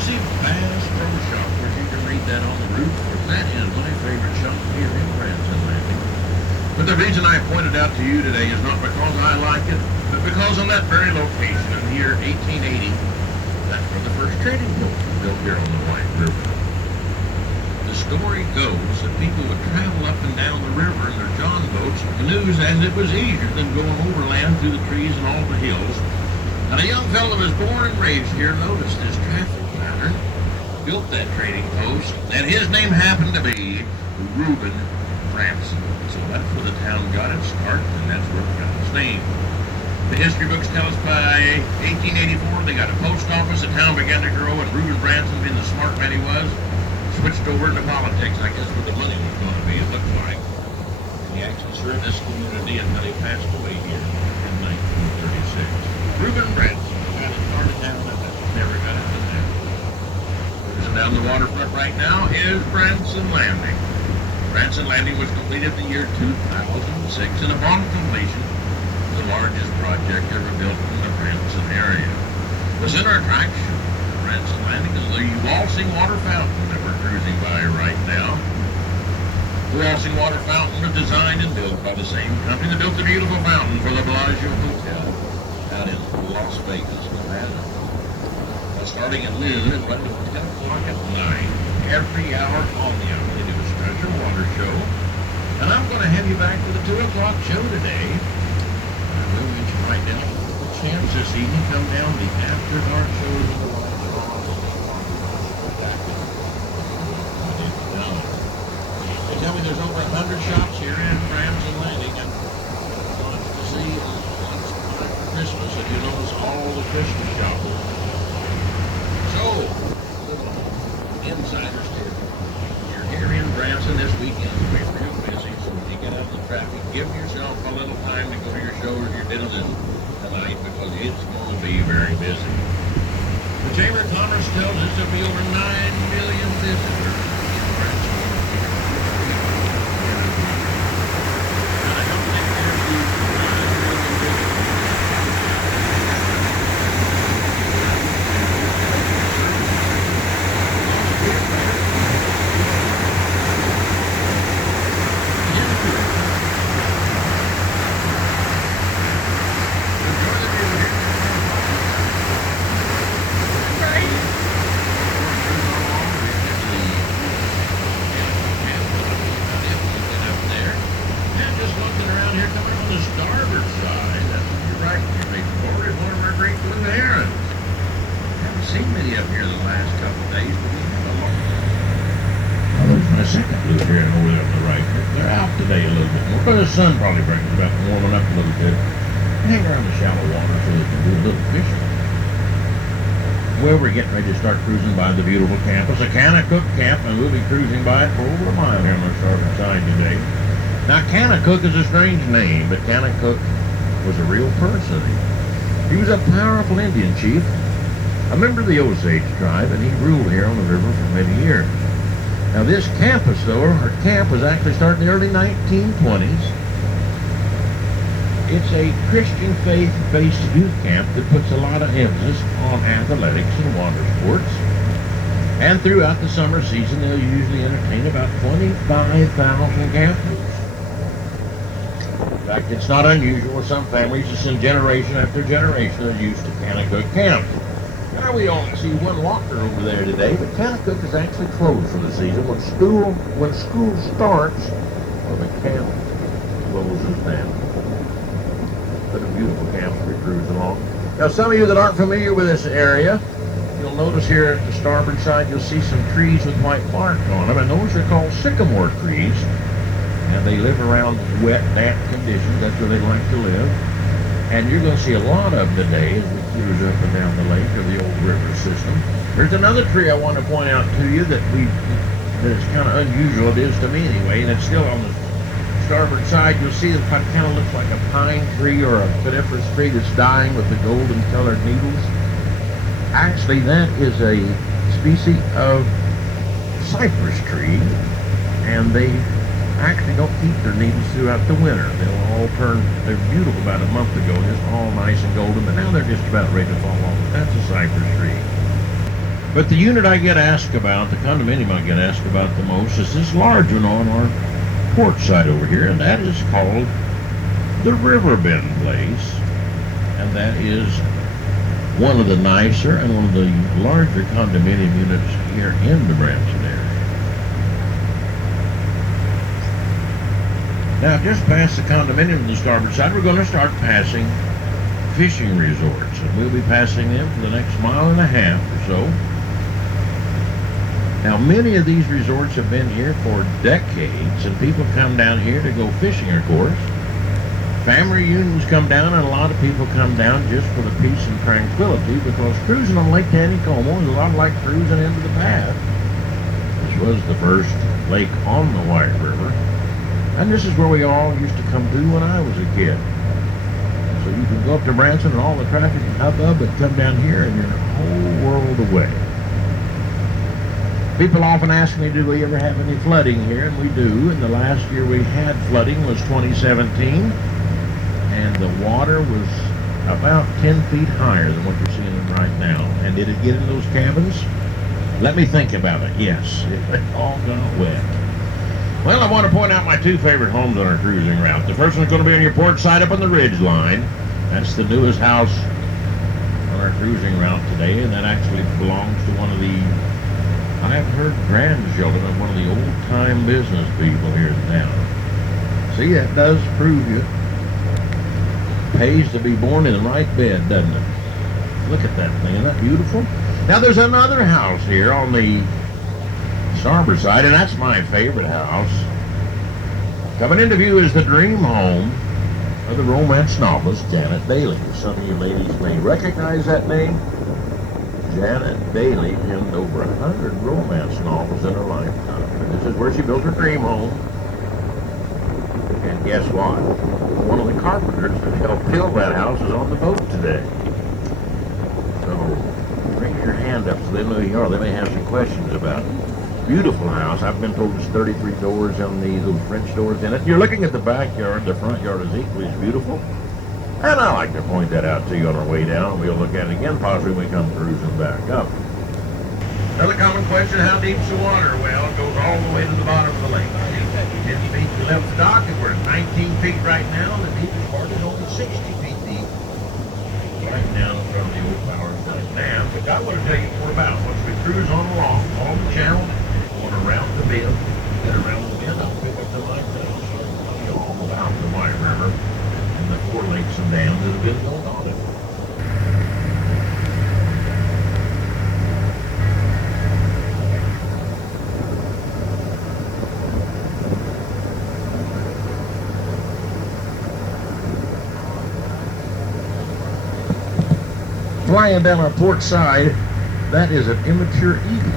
exclusive Bass Pro Shop, where you can read that on the roof. That is my favorite shop here in Branson Landing. But the reason I pointed out to you today is not because I like it, but because on that very location in the year 1880, that's where the first trading boat was built here on the White River. The story goes that people would travel up and down the river in their john boats and canoes, as it was easier than going overland through the trees and all the hills. And a young fellow that was born and raised here noticed this traffic pattern, built that trading post, and his name happened to be Reuben Branson. So that's where the town got its start, and that's where it got its name. The history books tell us by 1884 they got a post office, the town began to grow, and Reuben Branson, being the smart man he was, switched over into politics, I guess where the money was going to be, it looked like. And he actually served this community until he passed away here in 1936. Reuben Branson got it started down, and never got out of that. Cruising down the waterfront right now is Branson Landing. Branson Landing was completed in the year 2006, and upon completion, the largest project ever built in the Branson area. The center attraction of Branson Landing is the waltzing water fountain that we're cruising by right now. The waltzing water fountain was designed and built by the same company that built the beautiful fountain for the Bellagio Hotel out in Las Vegas, Nevada. Starting at noon and running to 10 o'clock at night, every hour on the hour, they do a special water show. And I'm going to have you back for the 2 o'clock show today. I will mention right now, the chance this evening come down the after dark shows in the lights are on. They tell me there's over 100 shops here in Branson Landing, and lots to see and lots for Christmas. If you notice all the Christmas shops. So, insiders tip. You're here in Branson this weekend. It's going to be real busy, so if you get out in the traffic, give yourself a little time to go to your shows you're diddling tonight, because it's going to be very busy. The Chamber of Commerce tells us there'll be over 9 million visitors in Branson. The sun probably brings it back, warming up a little bit. Hang around the shallow water so they can do a little fishing. Well, we're getting ready to start cruising by the beautiful campus, a Taneycomo camp, and we'll be cruising by it for over a mile here on the starboard side today. Now, Taneycomo is a strange name, but Taneycomo was a real person. He was a powerful Indian chief, a member of the Osage tribe, and he ruled here on the river for many years. Now this campus, though, or camp, was actually started in the early 1920s. It's a Christian faith-based youth camp that puts a lot of emphasis on athletics and water sports. And throughout the summer season, they'll usually entertain about 25,000 campers. In fact, it's not unusual with some families to send generation after generation are used to Taneycomo camp. Now we only see one walker over there today, but Taneycomo is actually closed for the season. When school starts, well, the camp closes down. But a beautiful camp to cruise along. Now, some of you that aren't familiar with this area, you'll notice here at the starboard side, you'll see some trees with white bark on them, and those are called sycamore trees. And they live around wet, damp conditions. That's where they like to live. And you're going to see a lot of them today as we cruise up and down the lake or the old river system. There's another tree I want to point out to you that it's kind of unusual. It is to me anyway, and it's still on the starboard side. You'll see that it kind of looks like a pine tree or a coniferous tree that's dying with the golden colored needles. Actually, that is a species of cypress tree, and they actually don't keep their needles throughout the winter. They'll all they're beautiful about a month ago, just all nice and golden, but now they're just about ready to fall off. That's a cypress tree. But the unit I get asked about, the condominium I get asked about the most, is this large one on our porch side over here, and that is called the Riverbend Place, and that is one of the nicer and one of the larger condominium units here in the Branson area. Now, just past the condominium on the starboard side, we're going to start passing fishing resorts, and we'll be passing them for the next mile and a half or so. Now, many of these resorts have been here for decades, and people come down here to go fishing, of course. Family reunions come down, and a lot of people come down just for the peace and tranquility, because cruising on Lake Taneycomo is a lot like cruising into the Pass, which was the first lake on the White River. And this is where we all used to come to when I was a kid. So you can go up to Branson and all the traffic and hubbub and come down here and you're a whole world away. People often ask me, do we ever have any flooding here? And we do. And the last year we had flooding was 2017. And the water was about 10 feet higher than what you're seeing right now. And did it get in those cabins? Let me think about it. Yes, it all got wet. Well, I want to point out my two favorite homes on our cruising route. The first one's going to be on your port side up on the ridge line. That's the newest house on our cruising route today, and that actually belongs to one of the, I've heard, grandchildren of one of the old-time business people here in town. See, that does prove you. Pays to be born in the right bed, doesn't it? Look at that thing. Isn't that beautiful? Now, there's another house here on the starboard side, and that's my favorite house. Coming into view is the dream home of the romance novelist Janet Bailey. Some of you ladies may recognize that name. Janet Bailey penned over 100 romance novels in her lifetime. And this is where she built her dream home. And guess what? One of the carpenters that helped build that house is on the boat today. So bring your hand up so they know who you are. They may have some questions about it. Beautiful house. I've been told there's 33 doors on the little French doors in it. You're looking at the backyard. The front yard is equally as beautiful. And I like to point that out to you on our way down. We'll look at it again possibly when we come cruising back up. Another common question, how deep's the water? Well, it goes all the way to the bottom of the lake. 10 feet we left the dock, and we're at 19 feet right now. The deepest part is only 60 feet deep. Right down in front of the old power dam. But I want to tell you more about it. Once we cruise on along the channel, going around the bend, get around the bend, I'll pick up the line and I'll tell you all about the White River and the 4 lakes and dams that have been built on it. Flying down our port side, that is an immature eagle.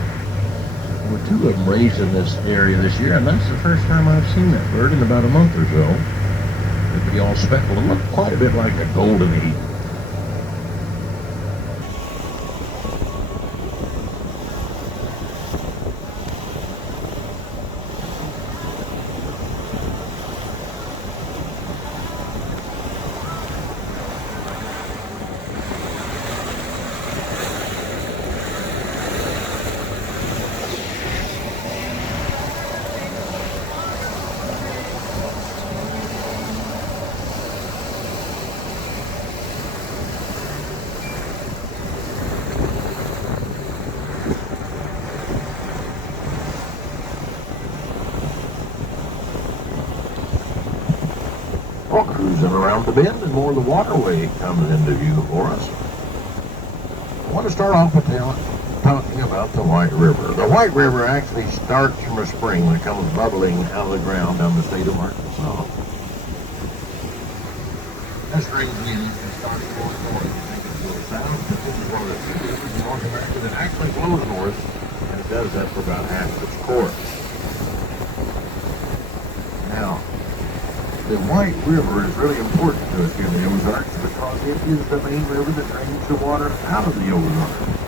There were 2 of them raised in this area this year, and that's the first time I've seen that bird in about a month or so. It'd be all speckled and look quite a bit like a golden eagle. Well, cruising around the bend and more of the waterway comes into view for us. I want to start off with talking about the White River. The White River actually starts from a spring when it comes bubbling out of the ground down the state of Arkansas. That spring meaning it starts going north. It goes south, but this is one of the few rivers in North America that actually flows north, and it does that for about half of its course. Now, the White River is really important to us here in the Ozarks because it is the main river that drains the water out of the Ozarks.